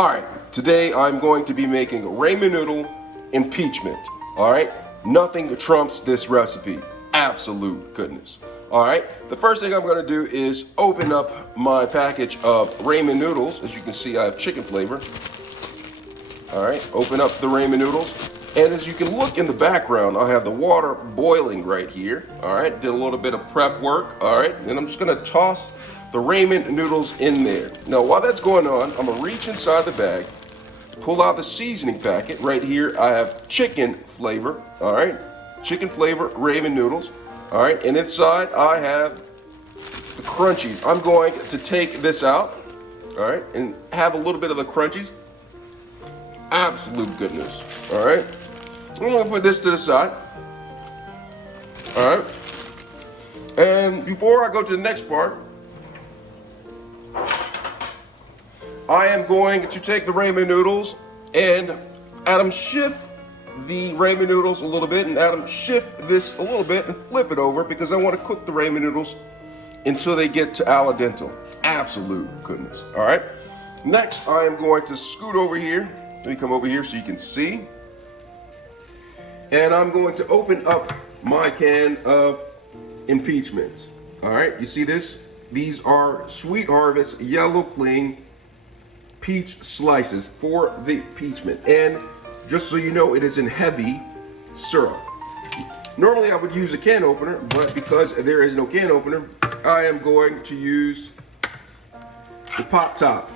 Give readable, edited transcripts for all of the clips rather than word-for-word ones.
All right, today I'm going to be making ramen noodle impeachment. All right, nothing trumps this recipe. Absolute goodness. All right, the first thing I'm going to do is open up my package of ramen noodles. As you can see, I have chicken flavor. All right, open up the ramen noodles. And as you can look in the background, I have the water boiling right here. All right, did a little bit of prep work. All right, and I'm just going to toss the ramen noodles in there. Now, while that's going on, I'm gonna reach inside the bag, pull out the seasoning packet. Right here, I have chicken flavor, all right? Chicken flavor ramen noodles, all right? And inside, I have the crunchies. I'm going to take this out, all right? And have a little bit of the crunchies. Absolute goodness, all right? I'm gonna put this to the side, all right? And before I go to the next part, I am going to take the ramen noodles and Adam shift the ramen noodles a little bit, and Adam shift this a little bit and flip it over because I want to cook the ramen noodles until they get to al dente. Absolute goodness. All right. Next, I am going to scoot over here. Let me come over here so you can see. And I'm going to open up my can of impeachment. All right. You see this? These are Sweet Harvest Yellow Cling peach slices for the impeachment. And just so you know, it is in heavy syrup. Normally I would use a can opener, but because there is no can opener, I am going to use the pop top.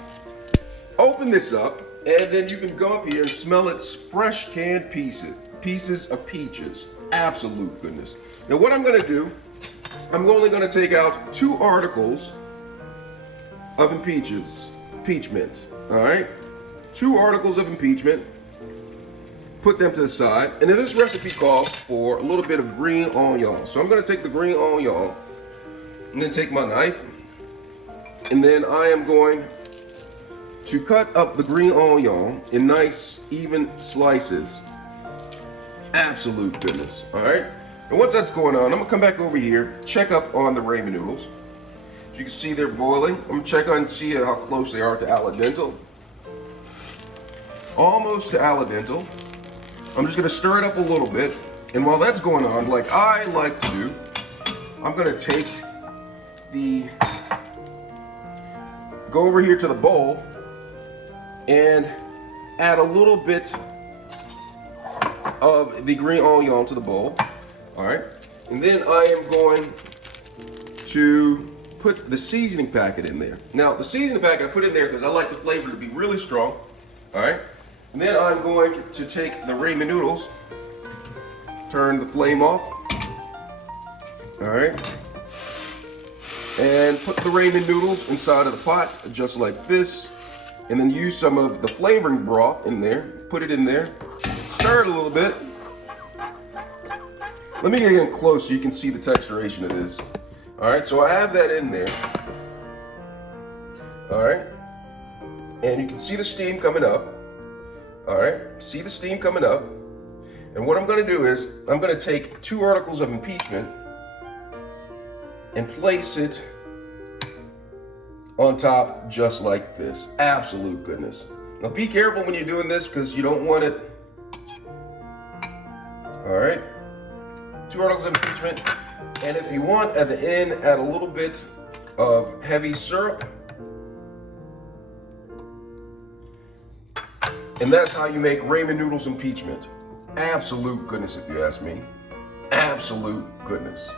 Open this up, and then you can go up here and smell its fresh canned pieces of peaches. Absolute goodness. Now what I'm gonna do, I'm only gonna take out 2 articles of impeachment, all right? 2 articles of impeachment, put them to the side. And then this recipe calls for a little bit of green onion. So I'm gonna take the green onion and then take my knife, and then I am going to cut up the green onion in nice, even slices. Absolute goodness, all right? And once that's going on, I'm gonna come back over here, check up on the ramen noodles. As you can see, they're boiling. I'm gonna check on and see how close they are to al dente. Almost to al dente. I'm just gonna stir it up a little bit. And while that's going on, like I like to do, I'm gonna go over here to the bowl and add a little bit of the green onion to the bowl. All right. And then I am going to put the seasoning packet in there. Now, the seasoning packet I put in there because I like the flavor to be really strong. All right. And then I'm going to take the ramen noodles, turn the flame off. All right. And put the ramen noodles inside of the pot, just like this. And then use some of the flavoring broth in there. Put it in there. Stir it a little bit. Let me get in close so you can see the texturation of this. All right, so I have that in there. All right, and you can see the steam coming up. All right, see the steam coming up. And what I'm gonna do is, I'm gonna take 2 articles of impeachment and place it on top just like this. Absolute goodness. Now be careful when you're doing this because you don't want it. All right, 2 articles of impeachment. And if you want, at the end, add a little bit of heavy syrup. And that's how you make ramen noodles impeachment. Absolute goodness, if you ask me. Absolute goodness.